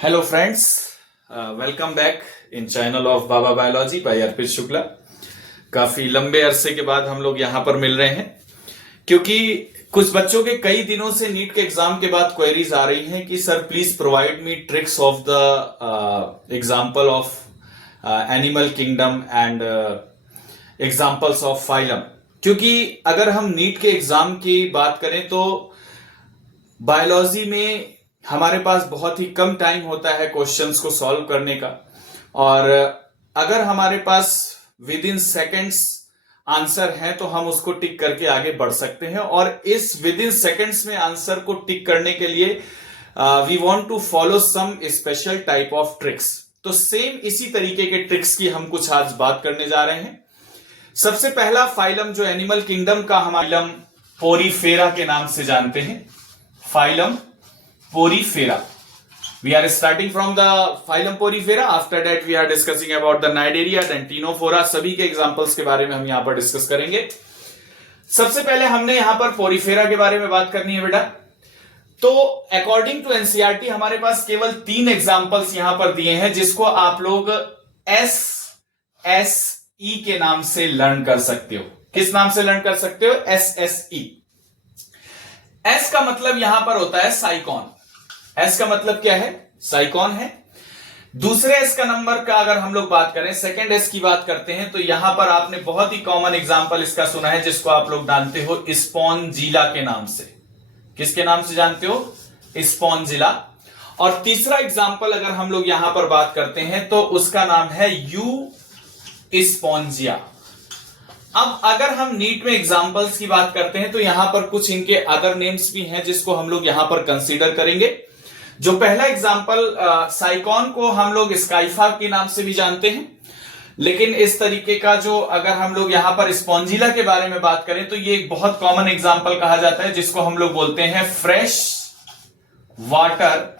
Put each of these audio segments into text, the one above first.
Hello friends, welcome back in channel of Baba biology by Arpit Shukla. काफी लंबे अरसे के बाद हम लोग यहाँ पर मिल रहे हैं क्योंकि कुछ बच्चों के कई दिनों से नीट के एग्जाम के बाद क्वेरीज आ रही हैं कि sir please provide me tricks of the example of animal kingdom and examples of phylum. क्योंकि अगर हम नीट के एग्जाम की बात करें तो बायोलॉजी में हमारे पास बहुत ही कम टाइम होता है क्वेश्चंस को सॉल्व करने का, और अगर हमारे पास विद इन सेकेंड्स आंसर है तो हम उसको टिक करके आगे बढ़ सकते हैं। और इस विद इन सेकेंड्स में आंसर को टिक करने के लिए we want to follow some special type of tricks. तो सेम इसी तरीके के ट्रिक्स की हम कुछ आज बात करने जा रहे हैं। सबसे पहला फाइलम जो एनिमल किंगडम का हम फाइलम पोरीफेरा के नाम से जानते हैं, phylum Porifera. We are starting from the phylum Porifera. After that we are discussing about the Cnidaria, then Ctenophora. सभी के एग्जांपल्स के बारे में हम यहां पर डिस्कस करेंगे। सबसे पहले हमने यहां पर पोरीफेरा के बारे में बात करनी है बेटा। तो अकॉर्डिंग टू एनसीईआरटी हमारे पास केवल 3 एग्जांपल्स यहां पर दिए हैं जिसको आप लोग SSE के नाम से लर्न कर सकते हो। किस नाम से लर्न कर सकते हो? SSE। S का मतलब यहां पर होता है साइकॉन। S का मतलब क्या है? साइकॉन है। दूसरे S का नंबर का अगर हम लोग बात करें, सेकेंड S की बात करते हैं, तो यहां पर आपने बहुत ही कॉमन एग्जांपल इसका सुना है जिसको आप लोग जानते हो स्पॉन्जिला के नाम से। किसके नाम से जानते हो? स्पॉन्जिला। और तीसरा एग्जांपल अगर हम लोग यहां पर बात करते हैं तो उसका नाम है यू स्पॉन्जिया। अब अगर हम नीट में एग्जांपल्स की बात करते हैं तो यहां पर कुछ इनके अदर नेम्स भी हैं जिसको हम लोग यहां पर कंसीडर करेंगे। जो पहला एग्जांपल साइकॉन को हम लोग स्काइफा के नाम से भी जानते हैं, लेकिन इस तरीके का जो अगर हम लोग यहां पर स्पॉन्जिला के बारे में बात करें तो ये एक बहुत कॉमन एग्जांपल कहा जाता है जिसको हम लोग बोलते हैं फ्रेश वाटर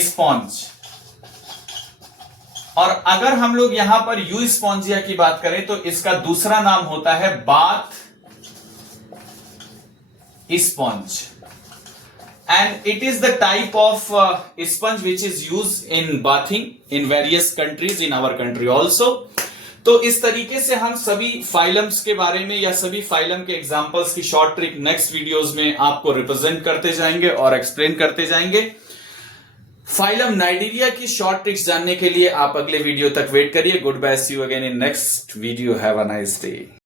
स्पॉन्ज। और अगर हम लोग यहां पर यू स्पॉन्जिया की बात करें तो इसका दूसरा नाम होता है bath sponge. And it is the type of sponge which is use in bathing in various countries, in our country also. तो इस तरीके से हम सभी फाइलम्स के बारे में या सभी फाइलम के एग्जांपल्स की शॉर्ट ट्रिक नेक्स्ट वीडियोस में आपको रिप्रेजेंट करते जाएंगे और एक्सप्लेन करते जाएंगे। फाइलम नाइडेरिया की शॉर्ट ट्रिक्स जानने के लिए आप अगले वीडियो तक वेट करिए। Good bye, see you again in next video. Have a nice day.